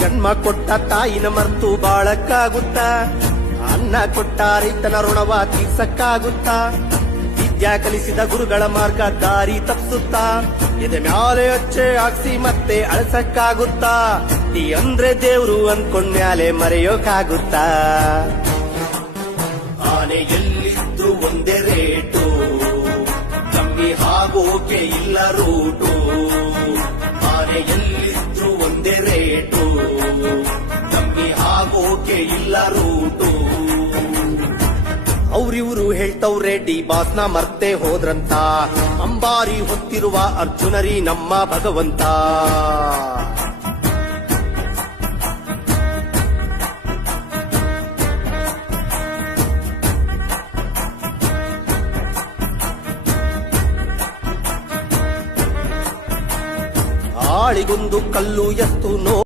ಜನ್ಮ ಕೊಟ್ಟ ತಾಯಿನ ಮರ್ತು ಬಾಳಕ್ಕಾಗುತ್ತ, ಅನ್ನ ಕೊಟ್ಟ ರೈತನ ಋಣವ ತೀರ್ಸಕ್ಕಾಗುತ್ತ, ವಿದ್ಯಾ ಕಲಿಸಿದ ಗುರುಗಳ ಮಾರ್ಗ ದಾರಿ ತಪ್ಪಿಸುತ್ತಾ, ಎದೆ ಮ್ಯಾಲೆ ಅಚ್ಚೆ ಹಾಕ್ಸಿ ಮತ್ತೆ ಅಳಸಕ್ಕಾಗುತ್ತಾ, ಈ ಅಂದ್ರೆ ದೇವ್ರು ಅನ್ಕೊಂಡ್ಮ್ಯಾಲೆ ಮರೆಯೋಕಾಗುತ್ತಾ. ಆನೆ ಎಲ್ಲಿದ್ರು ಒಂದೇ ರೇಟು, ಕಮ್ಮಿ ಆಗೋಕೆ ಇಲ್ಲ ರೂಟು. ಆನೆ ಎಲ್ಲಿದ್ರು ಒಂದೇ ರೇಟು, ಕಮ್ಮಿ ಆಗೋಕೆ ಇಲ್ಲ ರೂಟು. ಅವ್ರಿವ್ರು ಹೇಳ್ತವ್ರೆ ಡಿ ಬಾಸ್ನ ಮರ್ತೆ ಹೋದ್ರಂತ, ಅಂಬಾರಿ ಹೊತ್ತಿರುವ ಅರ್ಜುನರಿ ನಮ್ಮ ಭಗವಂತ. ಆಳಿಗೊಂದು ಕಲ್ಲು ಎತ್ತು ನೋ